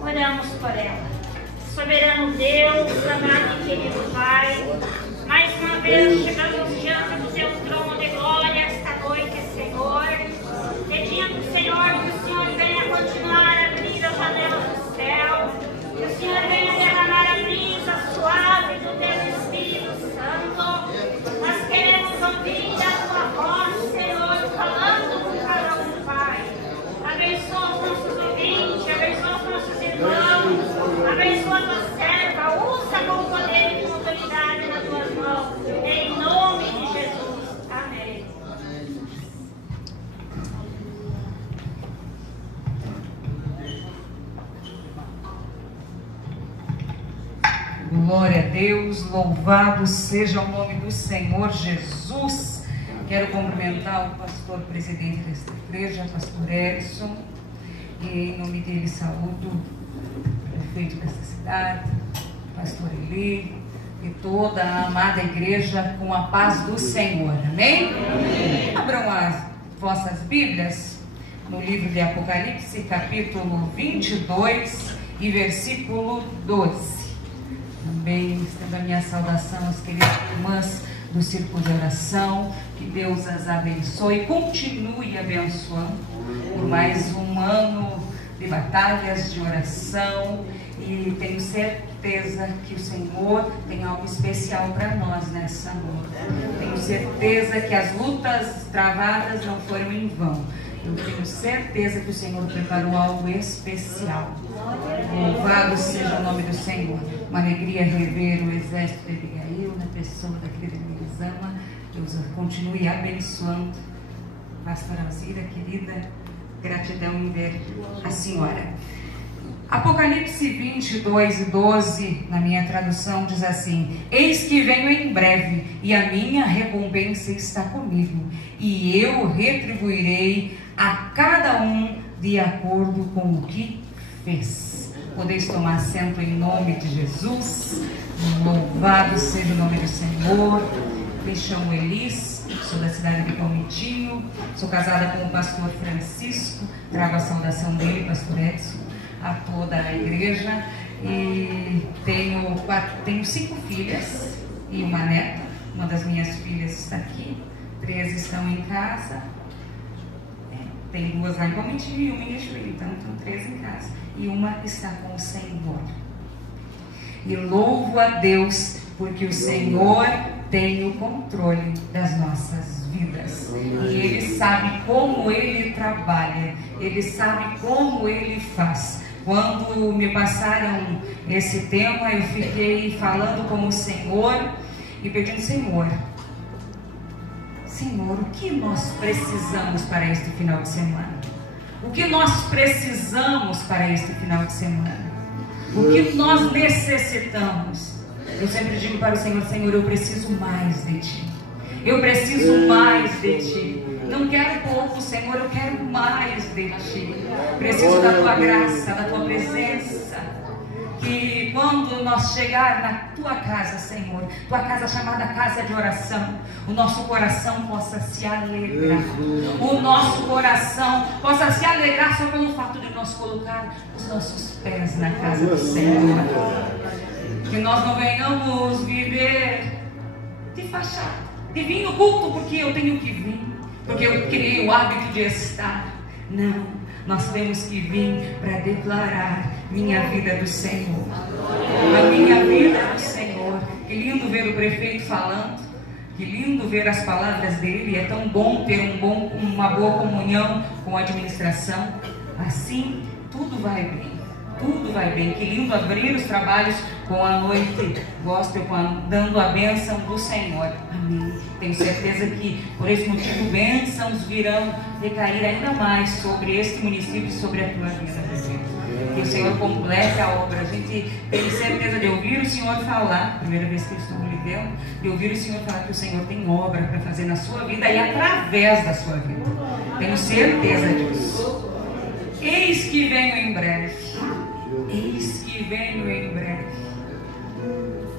Oramos por ela. Soberano Deus, amado e querido Pai, mais uma vez chegamos diante do Teu trono de glória esta noite, Senhor, pedindo, Senhor, que o Senhor venha continuar a abrir as janelas do céu, que o Senhor venha derramar a brisa suave do Teu Espírito Santo. Nós queremos ouvir a Tua voz, Senhor, falando com cada um, Pai. Abençoa os nossos ouvintes, abençoa os nossos irmãos, abençoa a Tua serva, usa com poder e com autoridade nas Tuas mãos, em nome de Jesus. Amém. Glória a Deus, louvado seja o nome do Senhor Jesus. Quero cumprimentar o pastor presidente desta igreja, pastor Edson, e em nome dele saúdo o prefeito desta cidade, pastor Eli, e toda a amada igreja com a paz do Senhor. Amém? Amém. Abram as vossas Bíblias no livro de Apocalipse, capítulo 22 e versículo 12. Também estendo a minha saudação às queridas irmãs do Círculo de Oração, que Deus as abençoe e continue abençoando por mais um ano de batalhas, de oração, e tenho certeza que o Senhor tem algo especial para nós nessa noite. Tenho certeza que as lutas travadas não foram em vão. Eu tenho certeza que o Senhor preparou algo especial. Louvado seja o nome do Senhor. Uma alegria rever o exército de Abigail na pessoa da querida Elisama. Deus continue abençoando. Pastora Alzira, querida, gratidão em ver a senhora. Apocalipse 22 e 12, na minha tradução, diz assim: eis que venho em breve, e a minha recompensa está comigo, e eu retribuirei a cada um de acordo com o que fez. Podeis tomar assento em nome de Jesus. Louvado seja o nome do Senhor. Me chamo Elis, sou da cidade de Palmitinho, sou casada com o pastor Francisco, trago a saudação dele, pastor Edson, a toda a igreja, e tenho 5 filhas e uma neta. Uma das minhas filhas está aqui, 3 estão em casa, tem 2 lá em Palmitinho e uma em Juízo, então estão 3 em casa, e uma está com o Senhor. E louvo a Deus, porque o Senhor tem o controle das nossas vidas, e Ele sabe como Ele trabalha, Ele sabe como Ele faz. Quando me passaram esse tema, eu fiquei falando com o Senhor e pedindo: Senhor, o que nós precisamos para este final de semana? O que nós precisamos para este final de semana? O que nós necessitamos? Eu sempre digo para o Senhor: Senhor, eu preciso mais de Ti. Eu preciso mais de Ti. Não quero pouco, Senhor, eu quero mais de Ti. Preciso da Tua graça, da Tua presença. Que quando nós chegar na Tua casa, Senhor, Tua casa chamada casa de oração, o nosso coração possa se alegrar. O nosso coração possa se alegrar só pelo fato de nós colocar os nossos pés na casa do Senhor. Que nós não venhamos viver de fachada, de vir no culto porque eu tenho que vir, porque eu criei o hábito de estar. Não, nós temos que vir para declarar minha vida do Senhor, a minha vida do Senhor. Que lindo ver o prefeito falando, que lindo ver as palavras dele. É tão bom ter uma boa comunhão com a administração. Assim tudo vai bem. Tudo vai bem. Que lindo abrir os trabalhos com a noite gospel, dando a bênção do Senhor. Amém. Tenho certeza que por esse motivo bênçãos virão recair ainda mais sobre este município e sobre a tua vida, prefeito. Que o Senhor complete a obra. A gente tem certeza de ouvir o Senhor falar, primeira vez que eu estou me vendo, de ouvir o Senhor falar que o Senhor tem obra para fazer na sua vida e através da sua vida. Tenho certeza disso. Eis que venho em breve. Eis que venho em breve.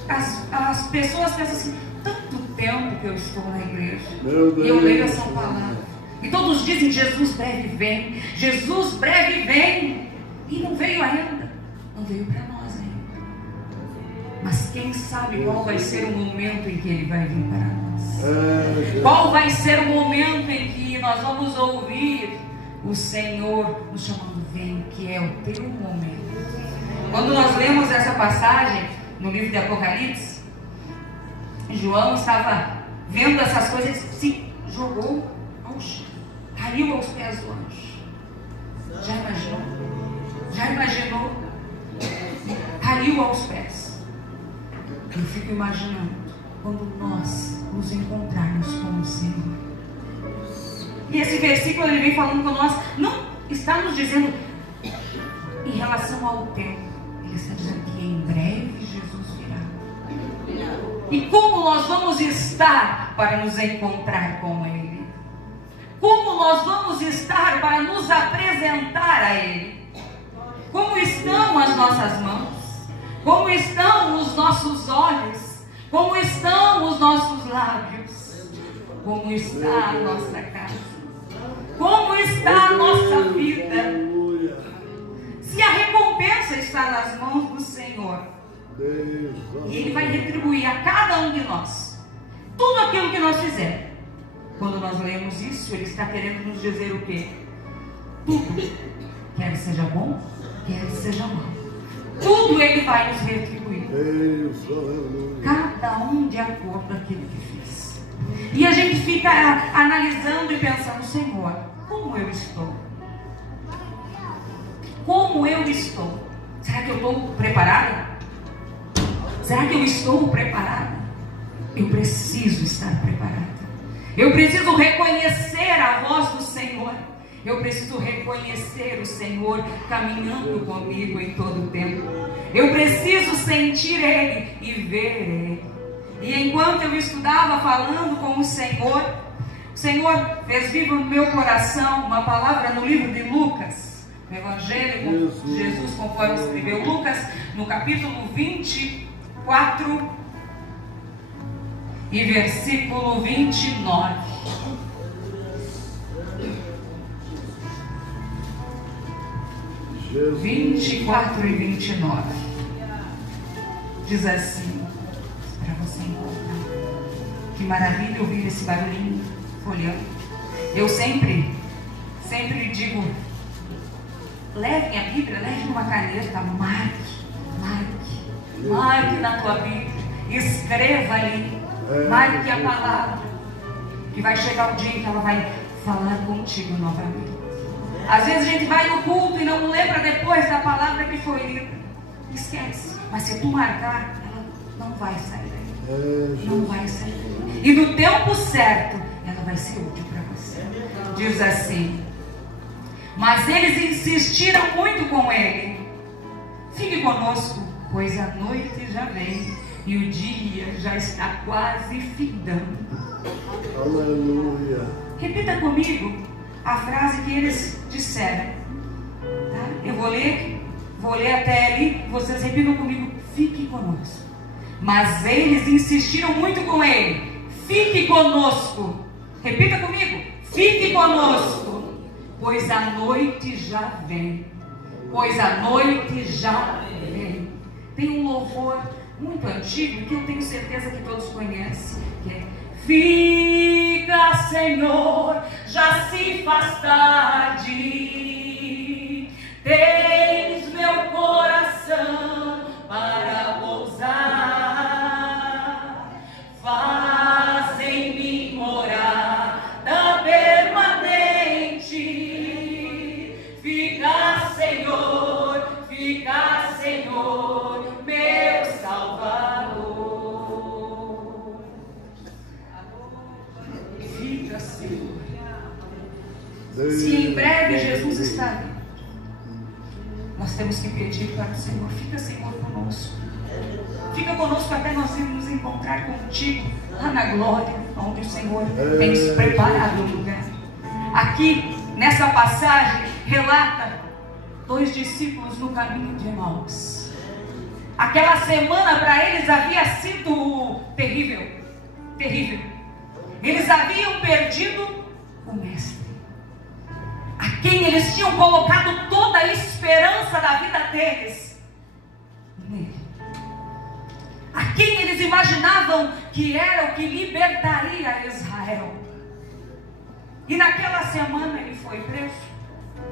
As pessoas pensam assim: tanto tempo que eu estou na igreja e eu leio essa palavra, e todos dizem: Jesus breve vem, Jesus breve vem. E não veio ainda. Não veio para nós ainda. Mas quem sabe qual vai ser o momento em que Ele vai vir para nós. Qual vai ser o momento em que nós vamos ouvir o Senhor nos chamando, vem, que é o teu momento. Quando nós lemos essa passagem no livro de Apocalipse, João estava vendo essas coisas e se jogou ao chão, caiu aos pés do anjo. Já imaginou? Já imaginou? Caiu aos pés. Eu fico imaginando quando nós nos encontrarmos com o Senhor. E esse versículo ele vem falando com nós, não está nos dizendo em relação ao tempo, ele está dizendo que em breve Jesus virá. E como nós vamos estar para nos encontrar com Ele? Como nós vamos estar para nos apresentar a Ele? Como estão as nossas mãos? Como estão os nossos olhos? Como estão os nossos lábios? Como está a nossa casa? Como está a nossa vida? Se a recompensa está nas mãos do Senhor, e Ele vai retribuir a cada um de nós tudo aquilo que nós fizermos. Quando nós lemos isso, Ele está querendo nos dizer o quê? Tudo, quer seja bom, quer seja mal, tudo Ele vai nos retribuir, cada um de acordo com aquilo que fez. E a gente fica analisando e pensando, Senhor, como eu estou? Como eu estou? Será que eu estou preparada? Será que eu estou preparada? Eu preciso estar preparada. Eu preciso reconhecer a voz do Senhor. Eu preciso reconhecer o Senhor caminhando comigo em todo o tempo. Eu preciso sentir Ele e ver Ele. E enquanto eu estudava falando com o Senhor fez vivo no meu coração uma palavra no livro de Lucas, no Evangelho de Jesus, conforme escreveu Lucas, no capítulo 24 e versículo 29. Jesus. 24 e 29. Diz assim, para você encontrar. Que maravilha ouvir esse barulhinho folhando. Eu sempre digo, levem a Bíblia, leve uma caneta, marque na tua Bíblia, escreva ali, marque a palavra, que vai chegar o dia em que ela vai falar contigo novamente. Às vezes a gente vai no culto e não lembra depois da palavra que foi lida, esquece, mas se tu marcar, ela não vai sair daí, não vai sair daí. E no tempo certo, ela vai ser útil para você. Diz assim, mas eles insistiram muito com ele, fique conosco, pois a noite já vem e o dia já está quase findando. Aleluia. Repita comigo a frase que eles disseram, tá? Eu vou ler até ali, vocês repitam comigo, fique conosco. Mas eles insistiram muito com ele, fique conosco. Repita comigo, fique conosco, pois a noite já vem. Pois a noite já vem. Tem um louvor muito antigo que eu tenho certeza que todos conhecem, que é: fica, Senhor, já se faz tarde, tens meu coração para pousar, faz em mim morada permanente, fica, Senhor, meu Salvador. Fica, Senhor. Se em breve Jesus está vindo, nós temos que pedir para o Senhor, fica, Senhor, conosco. Fica conosco até nós irmos nos encontrar contigo lá na glória, onde o Senhor tem nos preparado o lugar. Aqui, nessa passagem, relata 2 discípulos no caminho de Emaús. Aquela semana para eles havia sido terrível, terrível. Eles haviam perdido o mestre, a quem eles tinham colocado toda toda a esperança da vida deles nele. A quem eles imaginavam que era o que libertaria Israel. E naquela semana ele foi preso,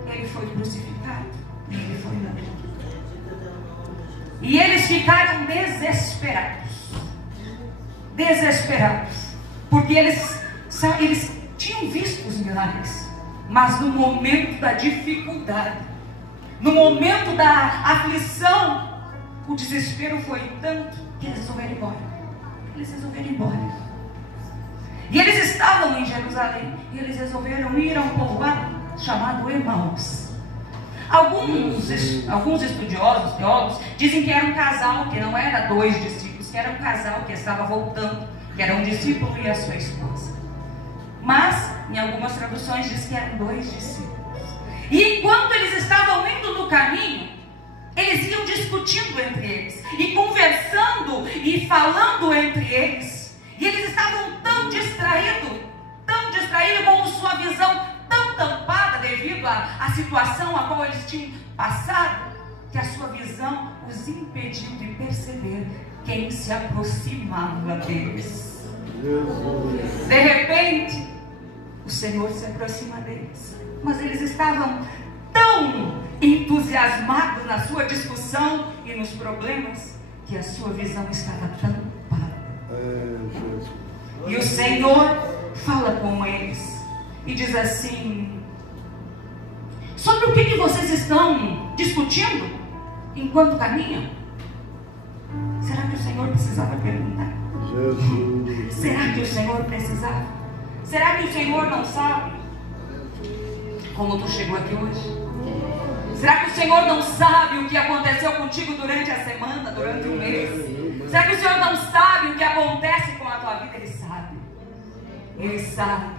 ele foi crucificado, ele foi morto. E eles ficaram desesperados. Desesperados. Porque eles tinham visto os milagres. Mas no momento da dificuldade, no momento da aflição, o desespero foi tanto que eles resolveram ir embora. Eles resolveram ir embora. E eles estavam em Jerusalém. E eles resolveram ir a um povoado chamado Emaús. Alguns estudiosos, teólogos, dizem que era um casal, que não era 2 discípulos, que era um casal que estava voltando, que era um discípulo e a sua esposa. Mas, em algumas traduções, diz que eram 2 discípulos. E enquanto eles estavam indo no caminho, eles iam discutindo entre eles, e conversando, e falando entre eles. E eles estavam tão distraídos, com sua visão tão tampada devido à situação a qual eles tinham passado, que a sua visão os impediu de perceber quem se aproximava deles. De repente, o Senhor se aproxima deles, mas eles estavam tão entusiasmados na sua discussão e nos problemas, que a sua visão estava tampada. E o Senhor fala com eles e diz assim: sobre o que vocês estão discutindo enquanto caminham? Será que o Senhor precisava perguntar? Jesus. Será que o Senhor precisava? Será que o Senhor não sabe como tu chegou aqui hoje? Será que o Senhor não sabe o que aconteceu contigo durante a semana, durante o mês? Será que o Senhor não sabe o que acontece com a tua vida? Ele sabe. Ele sabe.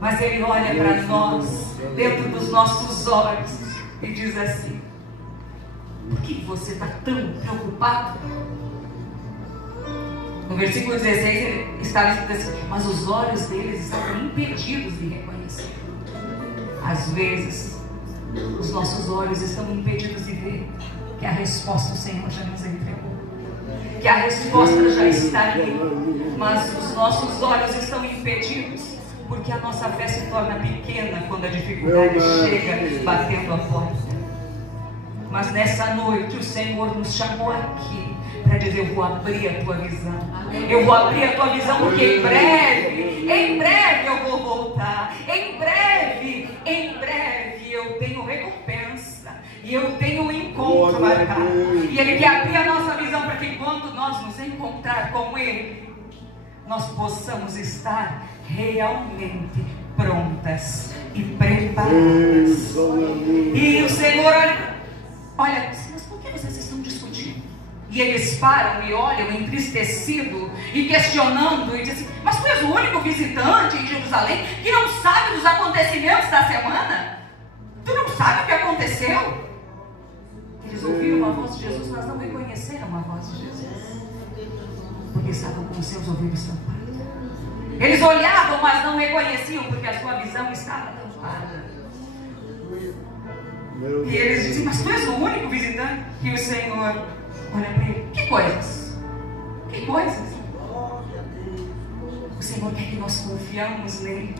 Mas Ele olha para nós, dentro dos nossos olhos, e diz assim: por que você está tão preocupado? No versículo 16 ele estava escrito assim: mas os olhos deles estavam impedidos de reconhecer. Às vezes, os nossos olhos estão impedidos de ver que a resposta o Senhor já nos entregou, que a resposta já está ali, mas os nossos olhos estão impedidos porque a nossa fé se torna pequena quando a dificuldade chega batendo a porta. Mas nessa noite o Senhor nos chamou aqui para dizer: eu vou abrir a tua visão. Eu vou abrir a tua visão, porque em breve eu vou voltar. Em breve eu tenho recompensa. E eu tenho um encontro marcado. E Ele quer abrir a nossa visão para que quando nós nos encontrar com Ele, nós possamos estar realmente prontas e preparadas. E o Senhor olha, mas por que vocês estão discutindo? E eles param e olham entristecidos e questionando e dizem: mas tu és o único visitante em Jerusalém que não sabe dos acontecimentos da semana? Tu não sabe o que aconteceu? Eles ouviram a voz de Jesus, mas não reconheceram a voz de Jesus, porque estavam com os seus ouvidos tampados. Eles olhavam, mas não reconheciam, porque a sua visão estava tampada. E eles dizem: mas tu és o único visitante? E o Senhor olha para ele: que coisas? Que coisas? O Senhor quer que nós confiamos nele.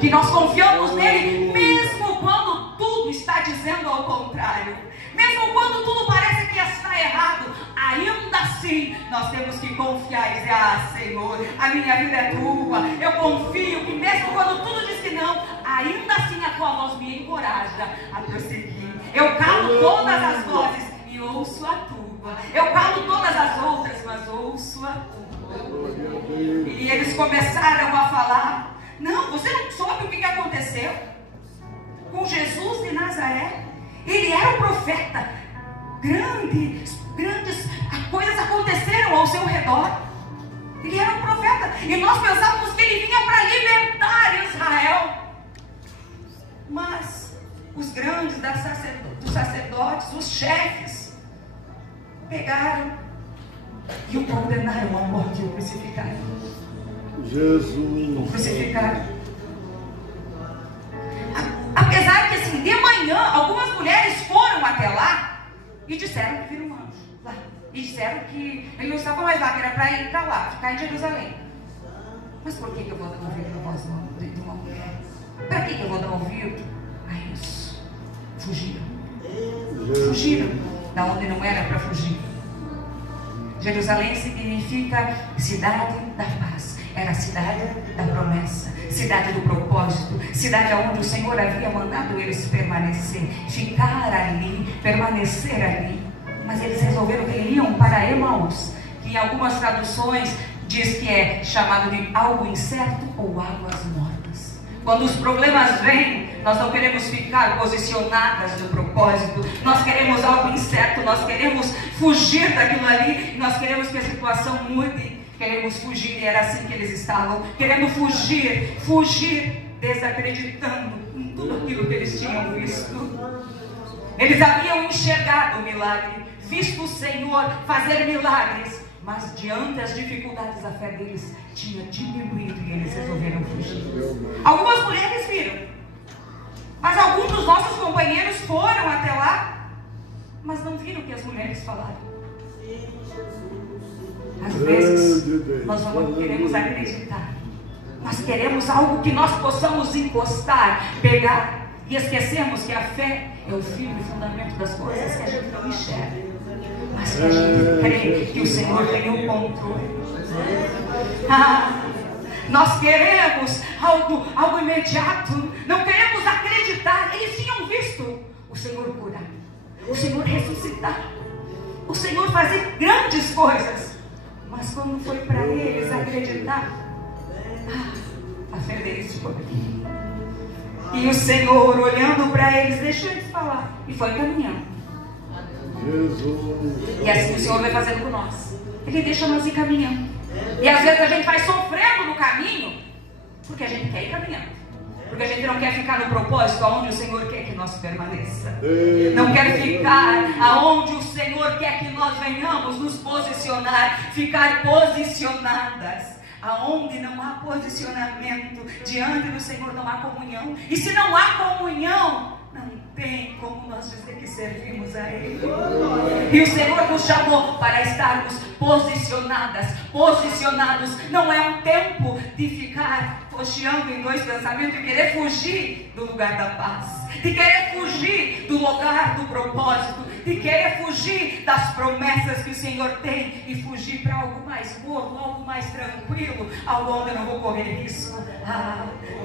Que nós confiamos nele mesmo quando tudo está dizendo ao contrário. Mesmo quando tudo parece que está errado, ainda assim nós temos que confiar e dizer: ah, Senhor, a minha vida é tua. Eu confio que mesmo quando tudo diz que não, ainda assim a tua voz me encoraja a prosseguir. Eu calo todas as vozes e ouço a tua. Eu calo todas as outras, mas ouço a tua. E eles começaram a falar: não, você não soube o que aconteceu com Jesus de Nazaré? Ele era um profeta. Grandes coisas aconteceram ao seu redor. Ele era um profeta. E nós pensávamos que ele vinha para libertar Israel. Mas os grandes dos sacerdotes, os chefes, pegaram e o condenaram à morte e o crucificaram. Jesus. O crucificaram. Apesar que assim, de manhã, algumas mulheres foram E disseram que viram um anjo lá. E disseram que ele não estava mais lá, que era para ir para lá, ficar em Jerusalém. Mas por que eu vou dar ouvido na voz de uma mulher? Para que eu vou dar ouvido a isso? Fugiram. Fugiram da onde não era para fugir. Jerusalém significa cidade da paz. Era a cidade da promessa, cidade do propósito, cidade onde o Senhor havia mandado eles permanecer, ficar ali, permanecer ali. Mas eles resolveram que iam para Emaús, que em algumas traduções diz que é chamado de algo incerto ou águas mortas. Quando os problemas vêm, nós não queremos ficar posicionadas no propósito, nós queremos algo incerto, nós queremos fugir daquilo ali, nós queremos que a situação mude. Queremos fugir, e era assim que eles estavam, querendo fugir, desacreditando em tudo aquilo que eles tinham visto. Eles haviam enxergado o milagre, visto o Senhor fazer milagres, mas diante das dificuldades a fé deles tinha diminuído e eles resolveram fugir. Algumas mulheres viram, mas alguns dos nossos companheiros foram até lá, mas não viram o que as mulheres falaram. Às vezes, nós não queremos acreditar. Nós queremos algo que nós possamos encostar, pegar, e esquecemos que a fé é o firme fundamento das coisas que a gente não enxerga, mas que a gente crê que o Senhor tem o controle. Nós queremos algo imediato, não queremos acreditar. Eles tinham visto o Senhor curar, o Senhor ressuscitar, o Senhor fazer grandes coisas. Mas quando foi para eles acreditar, a fé deles ficou aqui. E o Senhor, olhando para eles, deixou eles falar e foi caminhando. E assim o Senhor vai fazendo com nós. Ele deixa nós ir caminhando. E às vezes a gente vai sofrendo no caminho, porque a gente quer ir caminhando. Porque a gente não quer ficar no propósito aonde o Senhor quer que nós permaneça. Não quer ficar aonde o Senhor quer que nós venhamos nos posicionar, ficar posicionadas. Aonde não há posicionamento, diante do Senhor não há comunhão. E se não há comunhão, não tem como nós dizer que servimos a Ele. E o Senhor nos chamou para estarmos posicionados. Não é um tempo de ficar cocheando em dois pensamentos, de querer fugir do lugar da paz, de querer fugir do lugar do propósito, de querer fugir das promessas que o Senhor tem e fugir para algo mais morno, algo mais tranquilo, algo onde eu não vou correr risco.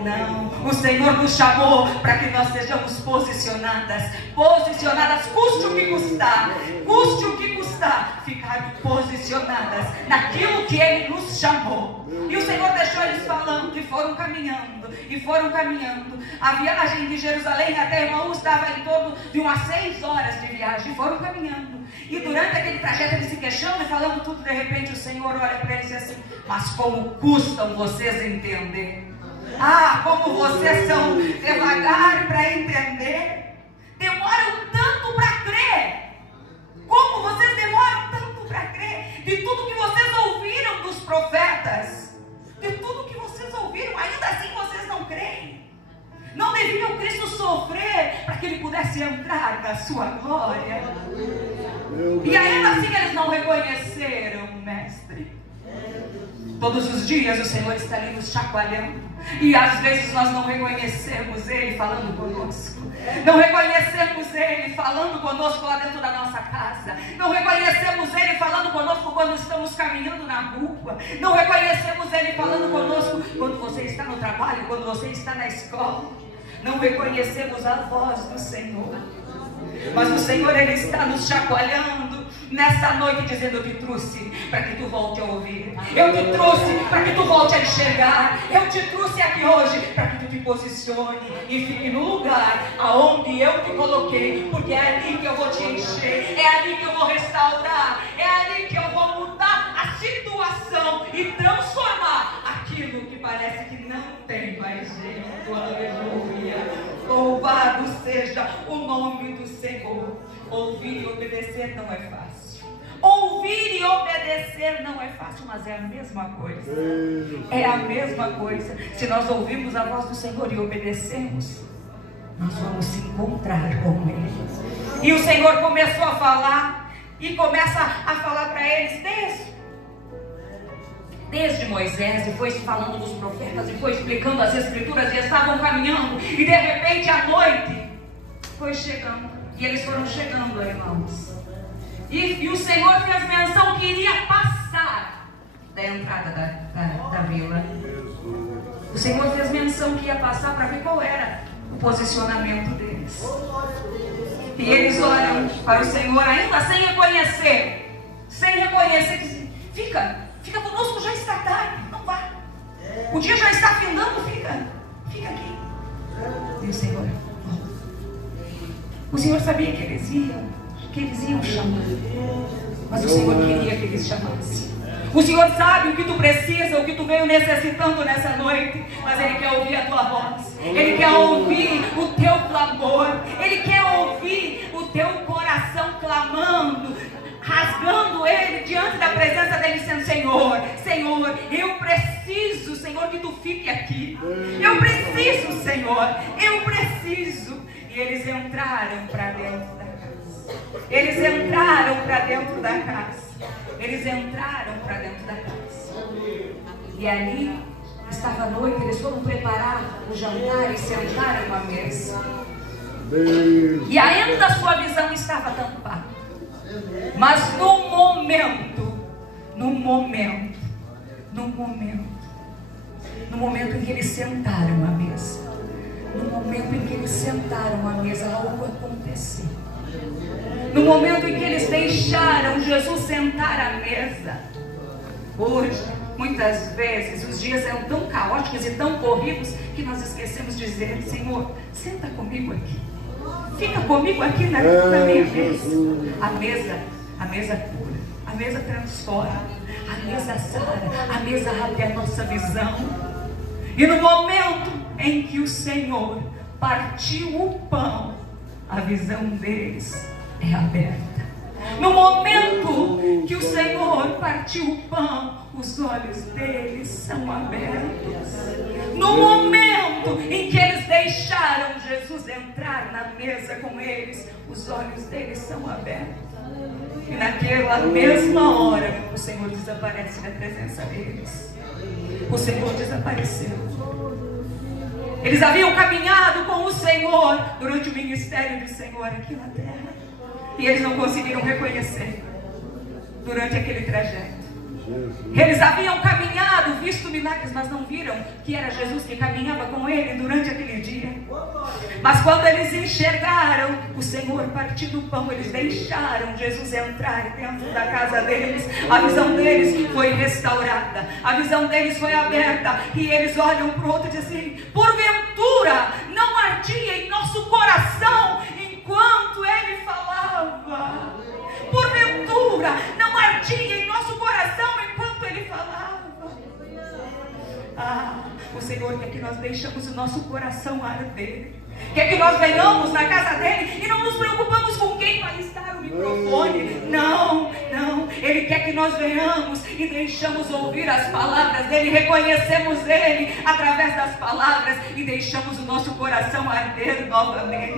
Não, o Senhor nos chamou para que nós sejamos posicionadas, custe o que custar, ficar posicionadas naquilo que Ele nos chamou. E o Senhor deixou eles falando que foram caminhando. A viagem de Jerusalém até Emaús estava em torno de umas 6 horas de viagem. Foram caminhando. E durante aquele trajeto eles se queixando e falando tudo, de repente o Senhor olha para eles e diz assim: mas como custam vocês entender? Como vocês são devagar para entender. Demoram tanto para crer. Como vocês demoram tanto para crer? De tudo que vocês ouviram dos profetas, de tudo que vocês ouviram, ainda assim vocês não creem. Não deviam Cristo sofrer para que Ele pudesse entrar na sua glória? E ainda assim eles não reconheceram o Mestre. Todos os dias o Senhor está ali nos chacoalhando, e às vezes nós não reconhecemos Ele falando conosco. Não reconhecemos Ele falando conosco lá dentro da nossa casa. Não reconhecemos Ele falando conosco quando estamos caminhando na rua. Não reconhecemos Ele falando conosco quando você está no trabalho, quando você está na escola. Não reconhecemos a voz do Senhor. Mas o Senhor, Ele está nos chacoalhando nessa noite, dizendo: eu te trouxe para que tu volte a ouvir. Eu te trouxe para que tu volte a enxergar. Eu te trouxe aqui hoje para que tu te posicione e fique no lugar aonde eu te coloquei, porque é ali que eu vou te encher, é ali que eu vou restaurar, é ali que eu vou mudar a situação e transformar aquilo que parece que não tem mais jeito. Aleluia. Louvado seja o nome do Senhor. Ouvir e obedecer não é fácil. Ouvir e obedecer não é fácil, mas é a mesma coisa. É a mesma coisa. Se nós ouvirmos a voz do Senhor e obedecemos, nós vamos se encontrar com Ele. E o Senhor começou a falar, e começa a falar para eles desde Moisés, e foi falando dos profetas, e foi explicando as escrituras, e estavam caminhando, e de repente a noite foi chegando, e eles foram chegando, irmãos, e o Senhor fez menção que iria passar da entrada da vila. O Senhor fez menção que ia passar para ver qual era o posicionamento deles. E eles olham para o Senhor ainda sem reconhecer, dizem: fica conosco, já está tarde, não vá. O dia já está findando, fica aqui. E o Senhor, o Senhor sabia que eles iam chamar, mas o Senhor queria que eles chamassem. O Senhor sabe o que tu precisa, o que tu veio necessitando nessa noite, mas Ele quer ouvir a tua voz, Ele quer ouvir o teu clamor, Ele quer ouvir o teu coração clamando, rasgando Ele diante da presença dEle, dizendo: Senhor, eu preciso, Senhor, que tu fique aqui. Eu preciso, Senhor, eu preciso. E eles entraram para dentro da casa. Eles entraram para dentro da casa. E ali estava a noite, eles foram preparar o jantar e sentaram à mesa. E ainda a sua visão estava tampada. Mas no momento em que eles sentaram à mesa, algo aconteceu. No momento em que eles deixaram Jesus sentar à mesa. Hoje, muitas vezes, os dias são tão caóticos e tão corridos que nós esquecemos de dizer: Senhor, senta comigo aqui. Fica comigo aqui na minha mesa. A mesa cura, a mesa transforma, a mesa sara, a mesa abre a nossa visão. E no momento em que o Senhor partiu o pão, a visão deles é aberta. No momento que o Senhor partiu o pão, os olhos deles são abertos. No momento em que eles deixaram Jesus entrar na mesa com eles, os olhos deles são abertos. E naquela mesma hora, o Senhor desaparece da presença deles. O Senhor desapareceu. Eles haviam caminhado com o Senhor durante o ministério do Senhor aqui na terra. E eles não conseguiram reconhecer durante aquele trajeto. Eles haviam caminhado, visto milagres, mas não viram que era Jesus que caminhava com ele durante aquele dia. Mas quando eles enxergaram o Senhor partindo o pão, eles deixaram Jesus entrar dentro da casa deles. A visão deles foi restaurada, a visão deles foi aberta. E eles olham para o outro e dizem assim: porventura não ardia em nosso coração enquanto ele falava? Porventura não ardia em nosso coração enquanto ele falava? O Senhor quer que nós deixemos o nosso coração arder. Quer que nós venhamos na casa dele e não nos preocupamos com quem vai estar o microfone. Não. Ele quer que nós venhamos e deixamos ouvir as palavras dele, reconhecemos ele através das palavras e deixamos o nosso coração arder novamente.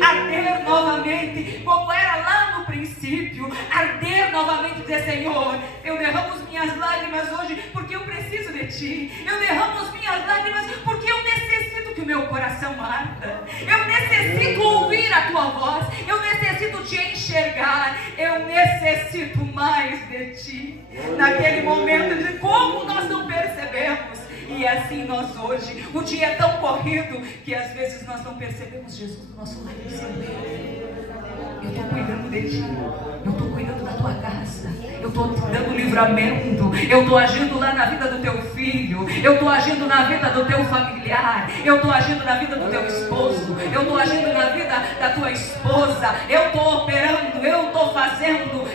Arder novamente, como era lá no princípio. Arder novamente, dizer: Senhor, eu derramo as minhas lágrimas hoje porque eu preciso de ti. Eu derramo as minhas lágrimas porque eu necessito que o meu coração arda. Eu necessito ouvir a tua voz. Eu necessito te enxergar. Eu necessito mais de ti. Naquele momento de como nós não percebemos. E assim nós hoje, o dia é tão corrido que às vezes nós não percebemos Jesus do nosso lado. Eu estou cuidando de ti. Eu estou cuidando da tua casa. Eu estou te dando livramento. Eu estou agindo lá na vida do teu filho. Eu estou agindo na vida do teu familiar. Eu estou agindo na vida do teu esposo. Eu estou agindo na vida da tua esposa. Eu estou operando. Eu estou fazendo.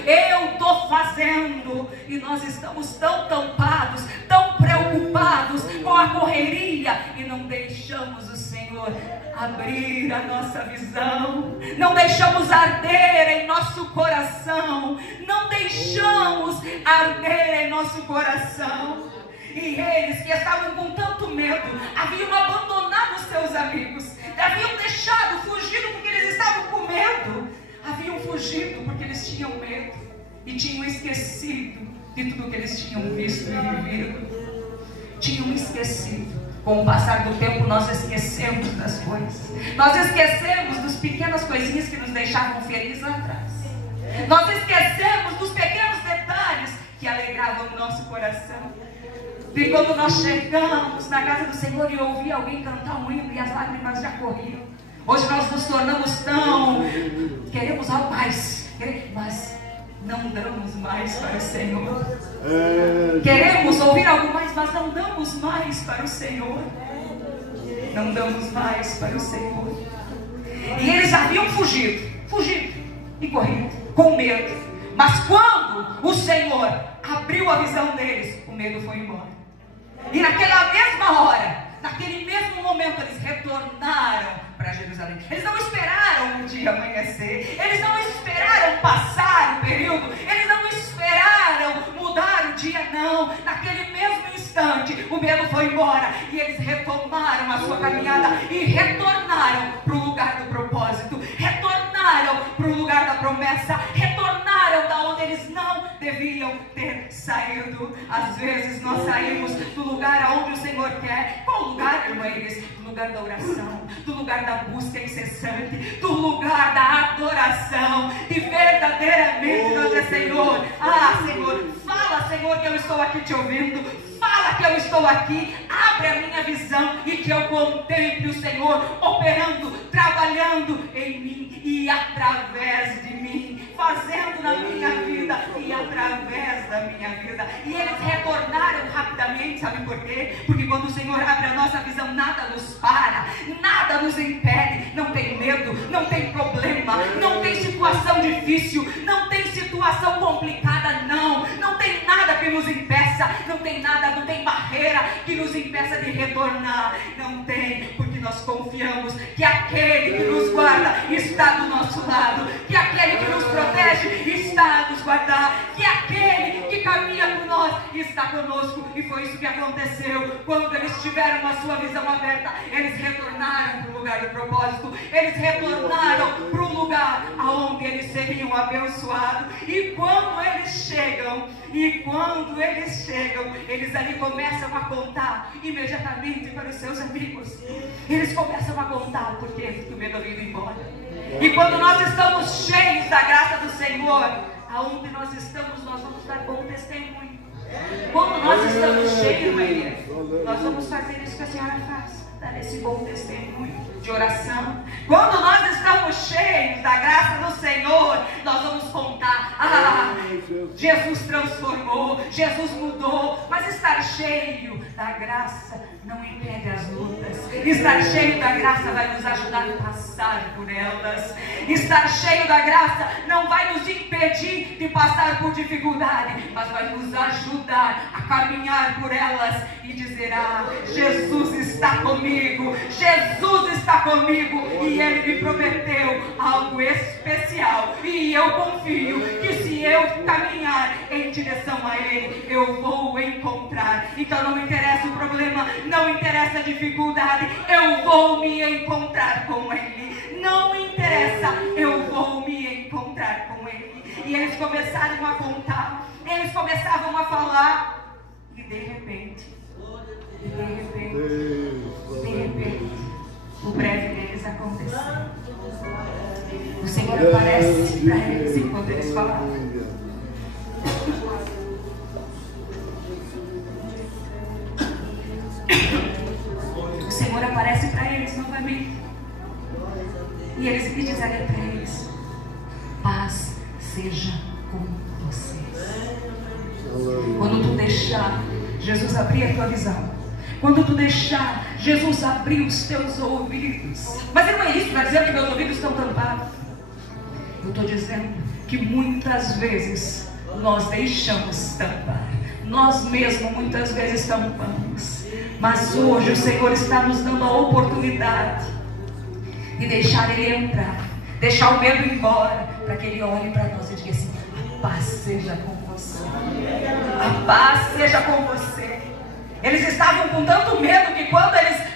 E nós estamos tão tampados, tão preocupados com a correria e não deixamos o Senhor abrir a nossa visão, não deixamos arder em nosso coração, não deixamos arder em nosso coração. E eles que estavam com tanto medo, haviam abandonado os seus amigos, haviam deixado, fugido porque eles estavam com medo, haviam fugido porque eles tinham medo e tinham esquecido de tudo que eles tinham visto e vivido. Tinham esquecido. Com o passar do tempo nós esquecemos das coisas, nós esquecemos das pequenas coisinhas que nos deixavam felizes lá atrás, nós esquecemos dos pequenos detalhes que alegravam o nosso coração. E quando nós chegamos na casa do Senhor e ouvir alguém cantar um hino e as lágrimas já corriam. Hoje nós nos tornamos tão, queremos algo mais, mas não damos mais para o Senhor. Queremos ouvir algo mais, mas não damos mais para o Senhor. Não damos mais para o Senhor. E eles haviam fugido e corrido, com medo. Mas quando o Senhor abriu a visão deles, o medo foi embora. E naquela mesma hora, naquele mesmo momento, eles retornaram para Jerusalém. Eles não esperaram o dia amanhecer, eles não esperaram passar o período, eles não esperaram mudar o dia, não. Naquele mesmo instante, o medo foi embora e eles retomaram a sua caminhada e retornaram para o lugar do propósito, retornaram para o lugar da promessa, retornaram da onde eles não deviam ter saído. Às vezes nós saímos do lugar aonde o Senhor quer. Qual lugar, irmã Iris? Do lugar da oração, do lugar da busca incessante, do lugar da adoração, e verdadeiramente nós é Senhor. Senhor, fala, Senhor, que eu estou aqui te ouvindo. Fala que eu estou aqui, abre a minha visão e que eu contemple o Senhor operando, trabalhando em mim e através de mim, fazendo na minha vida e através da minha vida. E eles retornaram rapidamente, sabe por quê? Porque quando o Senhor abre a nossa visão, nada nos para, nada nos impede. Não tem medo, não tem problema, não tem situação difícil, não tem situação complicada, não tem nada que nos impeça, não tem nada, não tem barreira que nos impeça de retornar. Não tem, porque nós confiamos que aquele que nos guarda está do nosso lado, que aquele que nos protege está a nos guardar, que aquele que caminha com nós está conosco. E foi isso que aconteceu quando eles tiveram a sua visão aberta. Eles retornaram para o lugar do propósito, eles retornaram para o lugar aonde eles seriam abençoados. E quando eles chegam, eles ali começam a contar imediatamente para os seus amigos. Eles começam a contar porque o medo veio embora. E quando nós estamos cheios da graça do Senhor, aonde nós estamos, nós vamos dar bom testemunho. Quando nós estamos cheios, Maria, nós vamos fazer isso que a senhora faz, dar esse bom testemunho de oração. Quando nós estamos cheios da graça do Senhor, nós vamos contar: Jesus transformou, Jesus mudou. Mas estar cheio da graça não impede as lutas. Estar cheio da graça vai nos ajudar a passar por elas. Estar cheio da graça não vai nos impedir de passar por dificuldade, mas vai nos ajudar a caminhar por elas e dizer: Jesus está comigo, Jesus está comigo, e Ele me prometeu algo especial, e eu confio que se eu caminhar em direção a Ele, eu vou encontrar. Então não interessa o problema, não interessa a dificuldade, eu vou me encontrar com Ele. Não interessa, eu vou me encontrar com Ele. E eles começaram a contar, eles começavam a falar, e de repente, o breve deles aconteceu. O Senhor aparece para eles enquanto eles falavam. O Senhor aparece para eles novamente. E eles me dizem para eles: paz seja com vocês. Quando tu deixar Jesus abrir a tua visão, quando tu deixar Jesus abrir os teus ouvidos. Mas irmã, isso vai dizer que meus ouvidos estão tampados? Eu estou dizendo que muitas vezes nós deixamos tampar. Nós mesmos muitas vezes tampamos. Mas hoje o Senhor está nos dando a oportunidade de deixar Ele entrar, deixar o medo ir embora, para que Ele olhe para nós e diga assim: a paz seja com você. A paz seja com você. Eles estavam com tanto medo que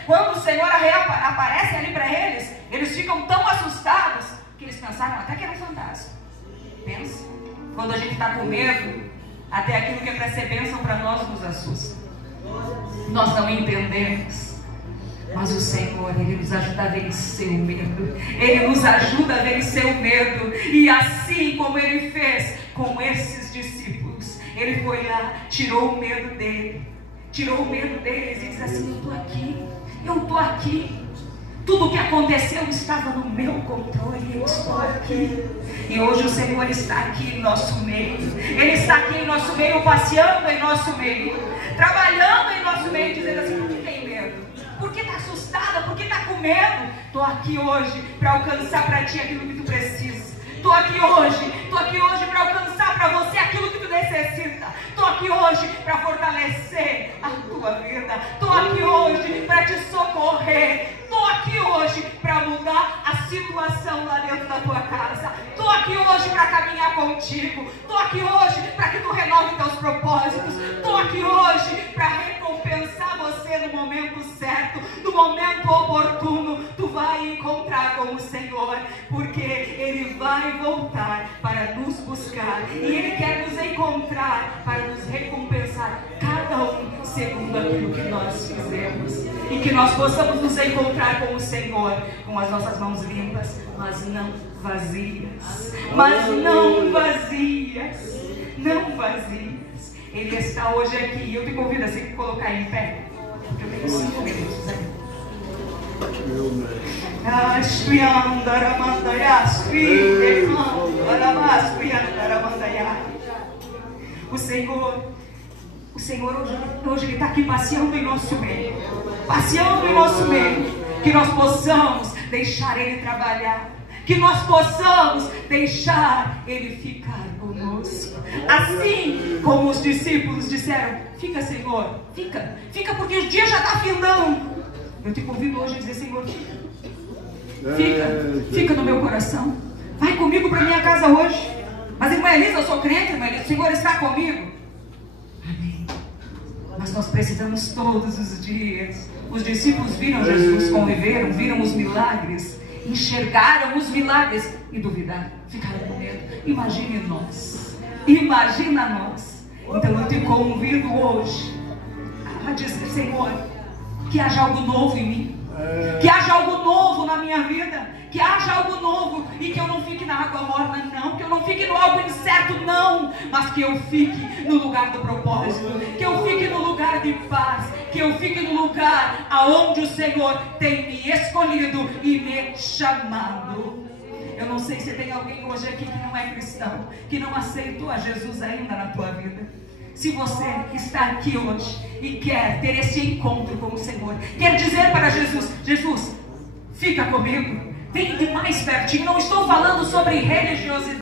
quando o Senhor aparece ali para eles, eles ficam tão assustados que eles pensaram até que era um fantasma. Pensa, quando a gente está com medo, até aquilo que é para ser bênção para nós nos assusta. Nós não entendemos. Mas o Senhor, Ele nos ajuda a vencer o medo. Ele nos ajuda a vencer o medo. E assim como Ele fez com esses discípulos, Ele foi lá, tirou o medo dele. Tirou o medo deles e disse assim: eu estou aqui, eu estou aqui. Tudo o que aconteceu estava no meu controle, eu estou aqui. E hoje o Senhor está aqui em nosso meio. Ele está aqui em nosso meio, passeando em nosso meio, trabalhando em nosso meio, dizendo assim: por que tem medo? Por que está assustada? Por que está com medo? Estou aqui hoje para alcançar para ti aquilo que tu precisa. Estou aqui hoje para alcançar para você aquilo que tu necessita. Estou aqui hoje para fortalecer a tua vida. Estou aqui hoje para te socorrer. Estou aqui hoje para mudar a situação lá dentro da tua casa. Estou aqui hoje para caminhar contigo. Estou aqui hoje para que tu renove teus propósitos. Estou aqui hoje para recompensar você no momento certo, no momento oportuno. Tu vai encontrar com o Senhor, porque Ele vai voltar para nos buscar. E Ele quer nos encontrar para nos recompensar, cada um segundo aquilo que nós fizemos. E que nós possamos nos encontrar com o Senhor, com as nossas mãos limpas, mas não vazias. Mas não vazias. Não vazias. Ele está hoje aqui. Eu te convido a se colocar em pé, porque eu tenho 5 minutos aí. O Senhor hoje Ele está aqui passeando em nosso meio. Passeando em nosso meio. Que nós possamos deixar Ele trabalhar. Que nós possamos deixar Ele ficar conosco. Assim como os discípulos disseram: fica, Senhor, fica porque o dia já está findando. Eu te convido hoje a dizer: Senhor, fica no meu coração. Vai comigo para minha casa hoje. Mas, irmã Elisa, eu sou crente, irmã Elisa, o Senhor está comigo. Amém. Mas nós precisamos todos os dias. Os discípulos viram Jesus, conviveram, viram os milagres, enxergaram os milagres e duvidaram, ficaram com medo. Imagine nós. Imagina nós. Então eu te convido hoje a dizer: Senhor, que haja algo novo em mim, que haja algo novo na minha vida, que haja algo novo e que eu não fique na água morna, não, que eu não fique no algo incerto, não, mas que eu fique no lugar do propósito, que eu fique no lugar de paz, que eu fique no lugar aonde o Senhor tem me escolhido e me chamado. Eu não sei se tem alguém hoje aqui que não é cristão, que não aceitou a Jesus ainda na tua vida. Se você está aqui hoje e quer ter esse encontro com o Senhor, quer dizer para Jesus: Jesus, fica comigo, vem de mais pertinho. Não estou falando sobre religiosidade.